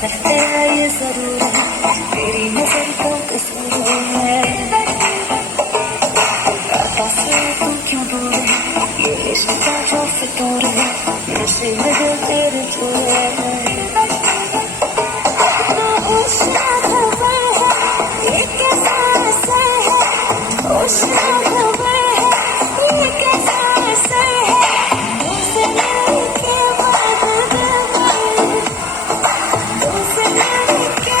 कहते हैं ये जरूर है, तेरी नजर का कसूर है। पास तू क्यों दूर है, ये इश्क का जो फितूर है, नशे में दिल तेरे चूर है। ये कैसा असर है, ओशा खबर है, ये कैसा असर है, तुमसे मिलके बाद तुमसे मिलके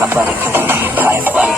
sabar tu hai fal